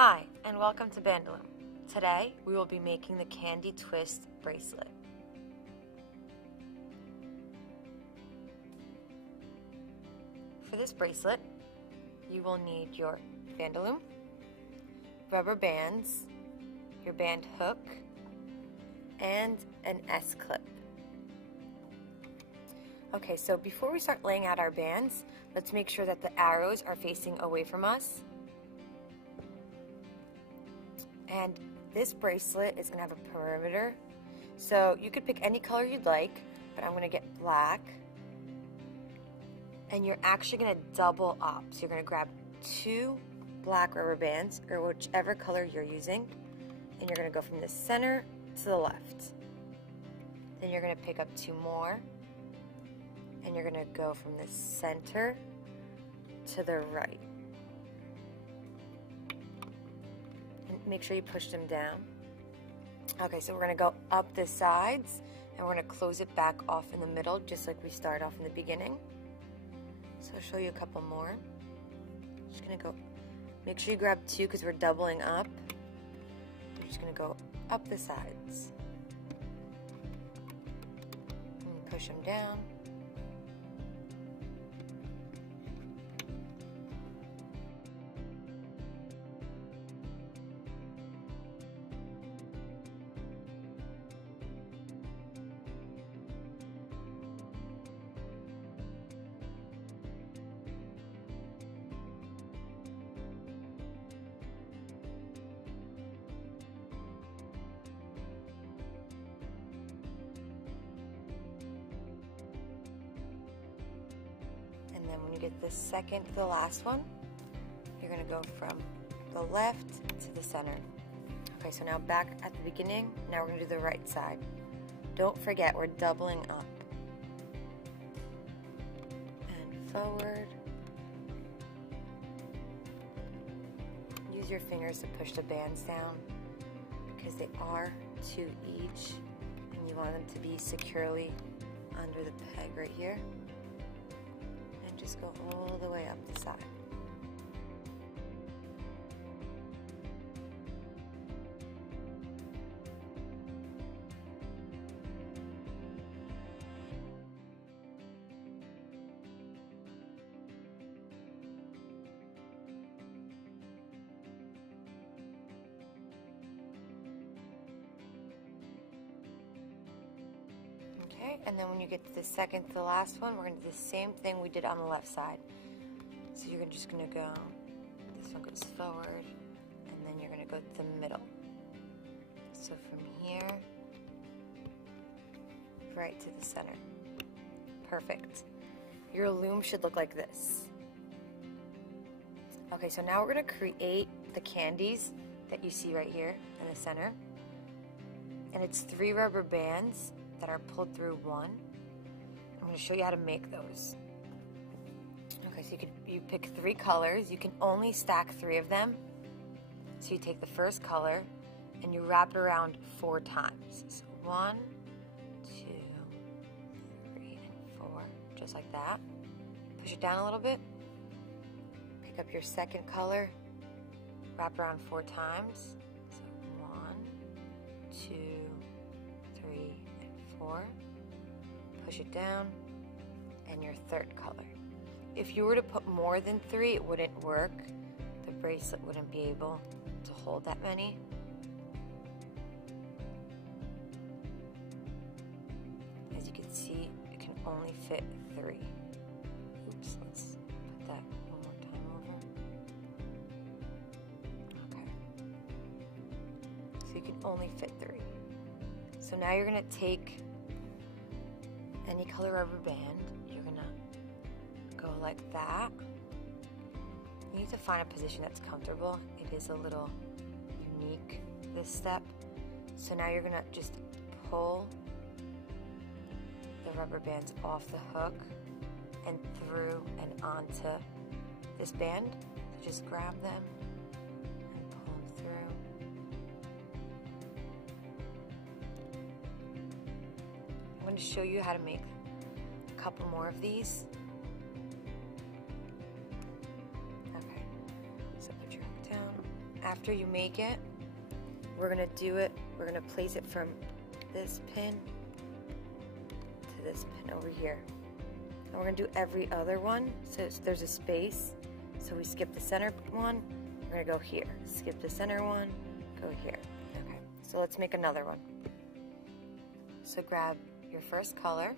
Hi, and welcome to Bandaloom. Today, we will be making the candy twist bracelet. For this bracelet, you will need your Bandaloom, rubber bands, your band hook, and an S-clip. Okay, so before we start laying out our bands, let's make sure that the arrows are facing away from us. And this bracelet is going to have a perimeter, so you could pick any color you'd like, but I'm going to get black. And you're actually going to double up, so you're going to grab 2 black rubber bands, or whichever color you're using, and you're going to go from the center to the left. Then you're going to pick up 2 more, and you're going to go from the center to the right. And make sure you push them down. Okay, so we're going to go up the sides, and we're going to close it back off in the middle, just like we started off in the beginning. So I'll show you a couple more. Just going to go, make sure you grab 2 because we're doubling up. You're just going to go up the sides. And push them down. And then when you get the second to the last one, you're going to go from the left to the center. Okay, so now back at the beginning, now we're going to do the right side. Don't forget, we're doubling up. And forward. Use your fingers to push the bands down because they are 2 each, and you want them to be securely under the peg right here. Just go all the way up the side. Okay, and then when you get to the second to the last one, we're going to do the same thing we did on the left side. So you're just going to go, this one goes forward, and then you're going to go to the middle. So from here, right to the center. Perfect. Your loom should look like this. Okay, so now we're going to create the candies that you see right here in the center. And it's 3 rubber bands that are pulled through 1. I'm going to show you how to make those. Okay, so you pick 3 colors. You can only stack 3 of them. So you take the first color and you wrap it around 4 times. So 1, 2, 3, and 4, just like that. Push it down a little bit. Pick up your second color, wrap around 4 times. So 1, 2, 3, 4, push it down, and your third color. If you were to put more than 3, it wouldn't work. The bracelet wouldn't be able to hold that many. As you can see, it can only fit 3. Oops, let's put that one more time over. Okay. So you can only fit 3. So now you're going to take any color rubber band, you're going to go like that. You need to find a position that's comfortable. It is a little unique, this step. So now you're going to just pull the rubber bands off the hook and through and onto this band. So just grab them and pull them through. I'm going to show you how to make a couple more of these. Okay, so put your hook down, after you make it, we're gonna place it from this pin to this pin over here. And we're gonna do every other one, so there's a space. So we skip the center one, we're gonna go here. Skip the center one, go here. Okay, so let's make another one. So grab your first color,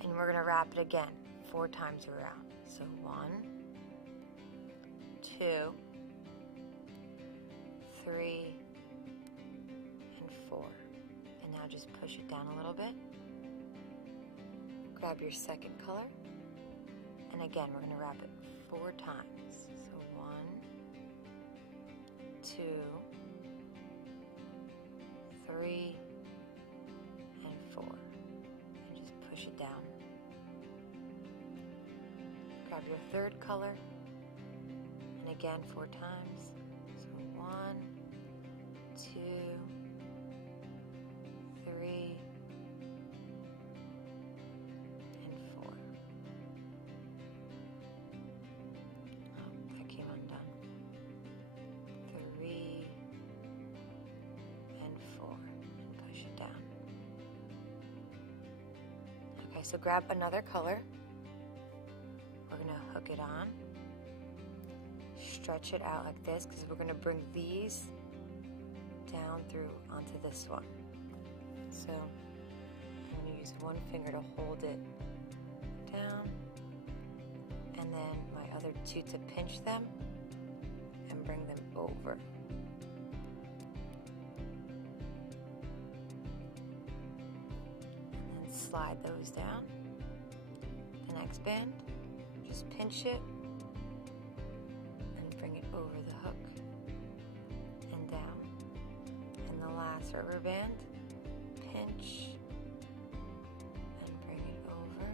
and we're gonna wrap it again 4 times around. So 1, 2, 3, and 4. And now just push it down a little bit. Grab your second color, and again we're gonna wrap it 4 times. So 1, 2, 3, and 4. And just push it down. Grab your third color, and again 4 times. So 1, 2, 3, and 4. Oh, that came undone. 3 and 4, and push it down. Okay, so grab another color. We're gonna hook it on, stretch it out like this, because we're gonna bring these down through onto this one. So I'm gonna use one finger to hold it down, and then my other 2 to pinch them and bring them over. And then slide those down. The next band, just pinch it and bring it over the hook and down. And the last rubber band, pinch and bring it over.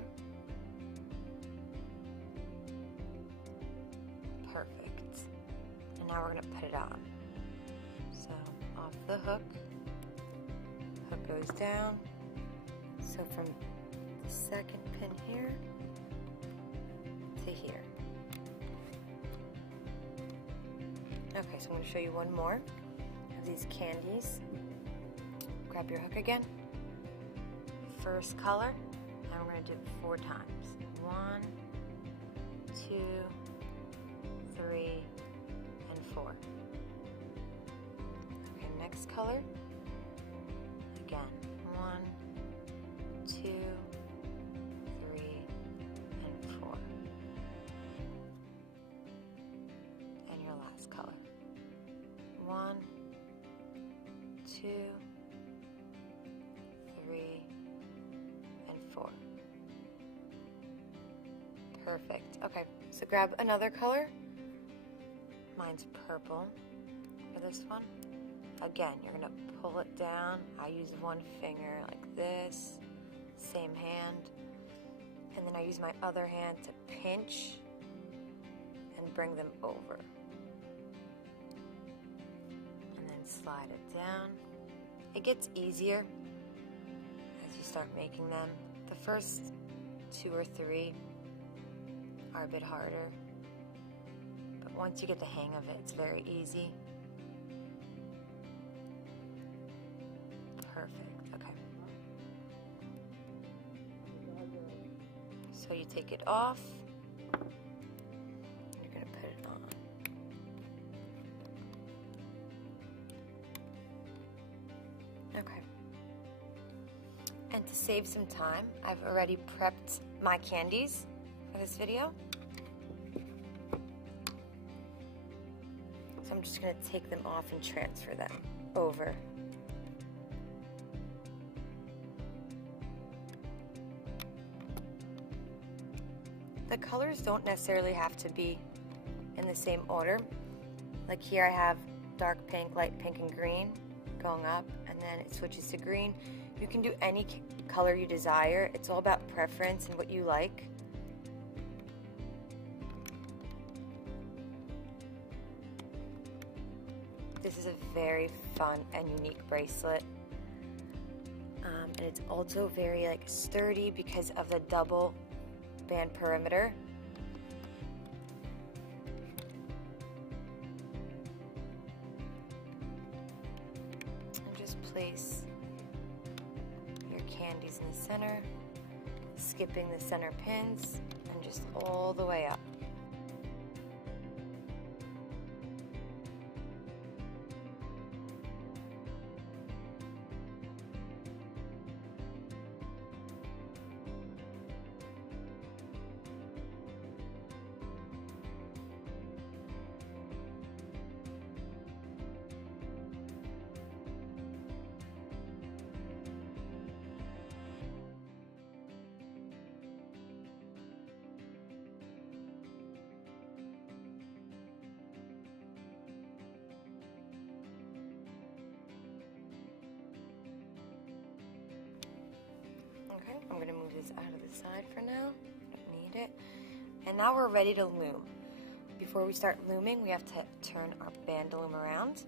Perfect. And now we're going to put it on. So off the hook, hook goes down. So from the second pin here to here. Okay, so I'm going to show you one more of these candies. Grab your hook again. First color, and we're going to do it 4 times. 1, 2, 3, and 4. Okay, next color. Again, 1, 2, 3, and 4. And your last color. 1, 2, 3, and 4. Perfect. Okay, so grab another color. Mine's purple for this one. Again, you're gonna pull it down. I use one finger like this, same hand. And then I use my other hand to pinch and bring them over. And then slide it down. It gets easier as you start making them. The first 2 or 3 are a bit harder, but once you get the hang of it, it's very easy. Perfect, okay. So you take it off, and you're gonna put it on. Okay. And to save some time, I've already prepped my candies for this video. So I'm just gonna take them off and transfer them over. The colors don't necessarily have to be in the same order. Like here I have dark pink, light pink, and green going up, and then it switches to green. You can do any color you desire. It's all about preference and what you like. This is a very fun and unique bracelet. And it's also very sturdy because of the double band perimeter. just place your candies in the center, skipping the center pins, and just all the way up. Okay, I'm going to move this out of the side for now. Don't need it. And now we're ready to loom. Before we start looming, we have to turn our bandaloom around.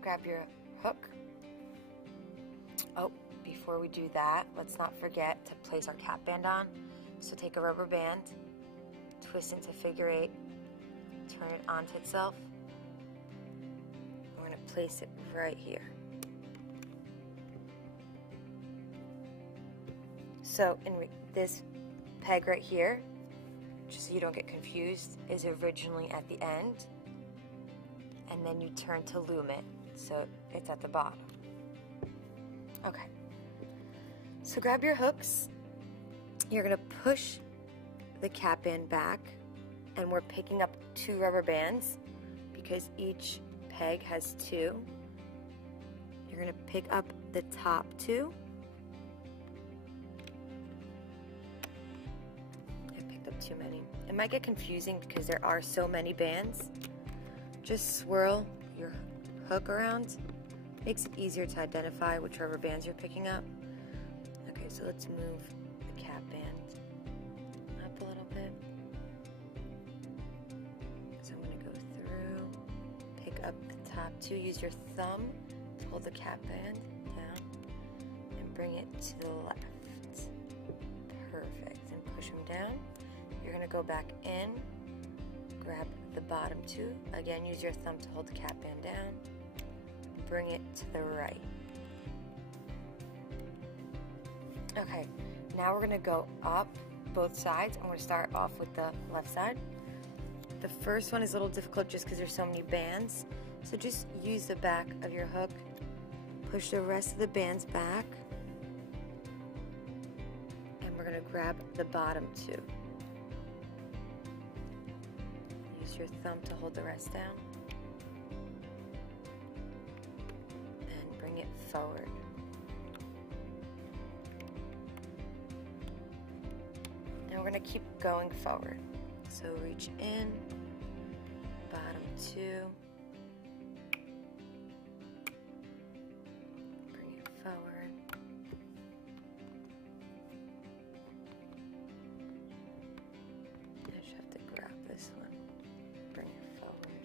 Grab your hook. Oh, before we do that, let's not forget to place our cap band on. So take a rubber band, twist into figure 8, turn it onto itself. We're going to place it right here. So this peg right here, just so you don't get confused, is originally at the end, and then you turn to loom it, so it's at the bottom. Okay, so grab your hooks. You're gonna push the cap band back, and we're picking up 2 rubber bands because each peg has 2. You're gonna pick up the top 2. Too many. It might get confusing because there are so many bands. Just swirl your hook around. Makes it easier to identify which rubber bands you're picking up. Okay, so let's move the cap band up a little bit. So I'm going to go through, pick up the top 2, use your thumb to hold the cap band down, and bring it to the left. Perfect. And push them down. You're going to go back in, grab the bottom 2. Again, use your thumb to hold the cap band down. Bring it to the right. Okay, now we're going to go up both sides. I'm going to start off with the left side. The first one is a little difficult just because there's so many bands. So just use the back of your hook. Push the rest of the bands back. And we're going to grab the bottom 2. Use your thumb to hold the rest down. And bring it forward. And we're going to keep going forward. So reach in, bottom 2, bring it forward. I just have to grab this one. Bring it forward.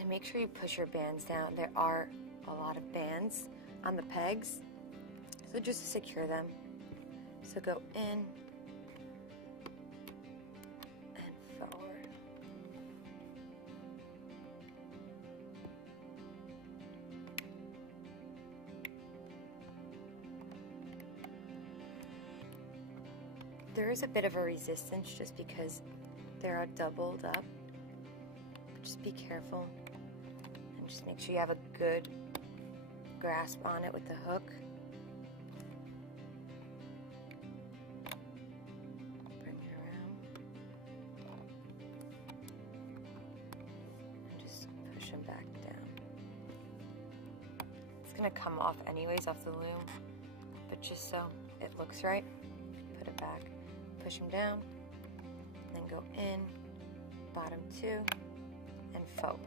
And make sure you push your bands down. There are a lot of bands on the pegs, so just to secure them. So go in and forward. There is a bit of a resistance just because they are doubled up. But just be careful and just make sure you have a good grasp on it with the hook. Bring it around and just push them back down. It's going to come off anyways off the loom, but just so it looks right, put it back. Push them down, then go in, bottom 2, and forward.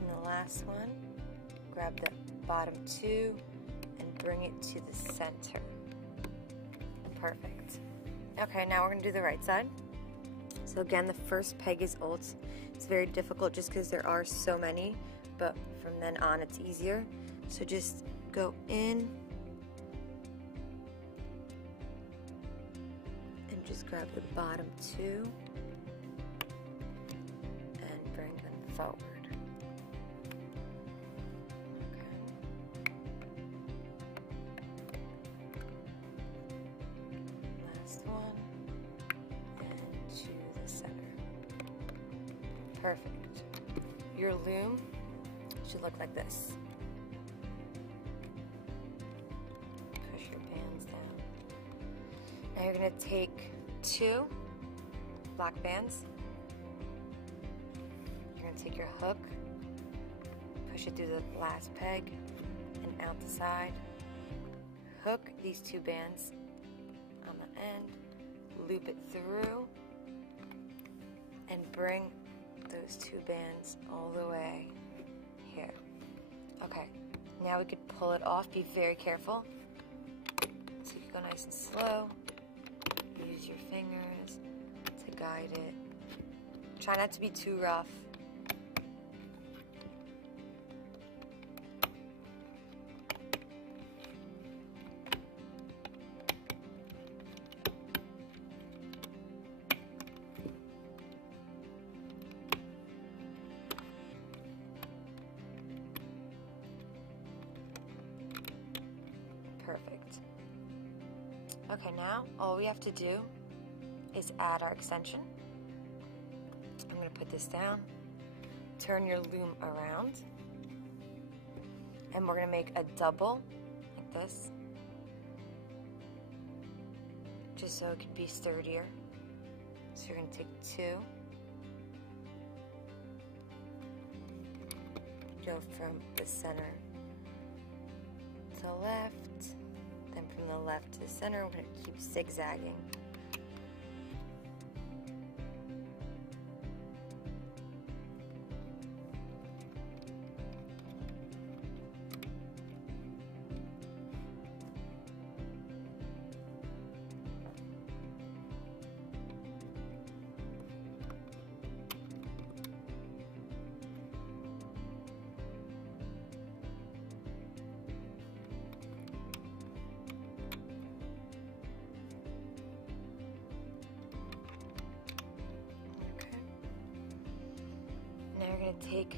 And the last one, grab the bottom 2 and bring it to the center. Perfect. Okay, now we're going to do the right side. So So again, the first peg is Alt. It's very difficult just because there are so many, but from then on it's easier. So just go in and just grab the bottom two and bring them forward. Perfect. Your loom should look like this. Push your bands down. Now you're going to take 2 black bands. You're going to take your hook, push it through the last peg and out the side. Hook these 2 bands on the end, loop it through, and bring those 2 bands all the way here. Okay, now we could pull it off. Be very careful. So you go nice and slow. Use your fingers to guide it. Try not to be too rough. Perfect. Okay, now all we have to do is add our extension. I'm going to put this down, turn your loom around, and we're going to make a double like this, just so it could be sturdier. So you're going to take 2, go from the center to the left, then from the left to the center. We're going to keep zigzagging. Now you're going to take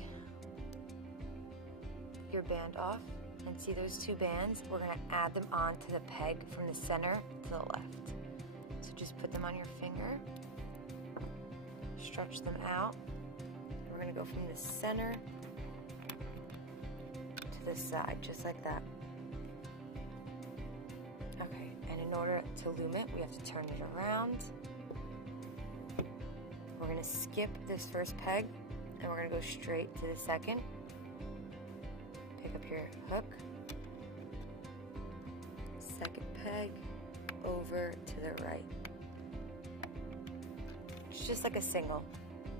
your band off, and see those 2 bands? We're going to add them onto the peg from the center to the left. So just put them on your finger, stretch them out. We're going to go from the center to the side, just like that. Okay, and in order to loom it, we have to turn it around. We're going to skip this first peg, and we're going to go straight to the second. Pick up your hook, second peg, over to the right. It's just like a single.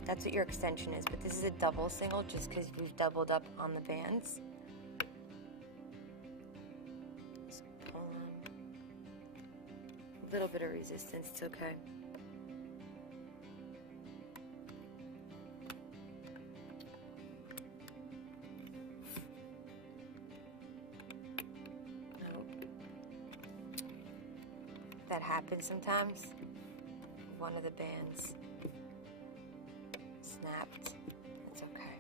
That's what your extension is, but this is a double single just because we've doubled up on the bands. Just pull on. A little bit of resistance, it's okay. That happens sometimes. One of the bands snapped. It's okay.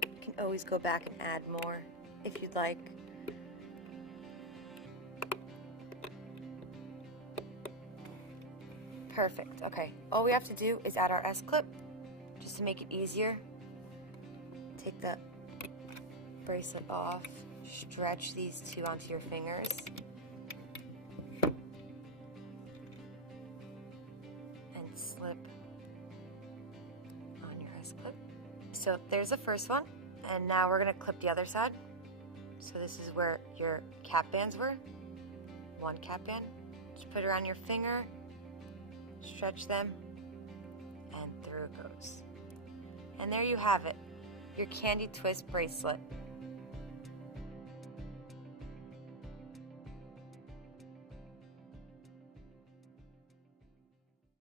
You can always go back and add more if you'd like. Perfect. Okay. All we have to do is add our S-clip just to make it easier. Take the bracelet off. Stretch these 2 onto your fingers. And slip on your S-clip. So there's the first one, and now we're going to clip the other side. So this is where your cap bands were. 1 cap band. Just put it around your finger, stretch them, and through it goes. And there you have it, your candy twist bracelet.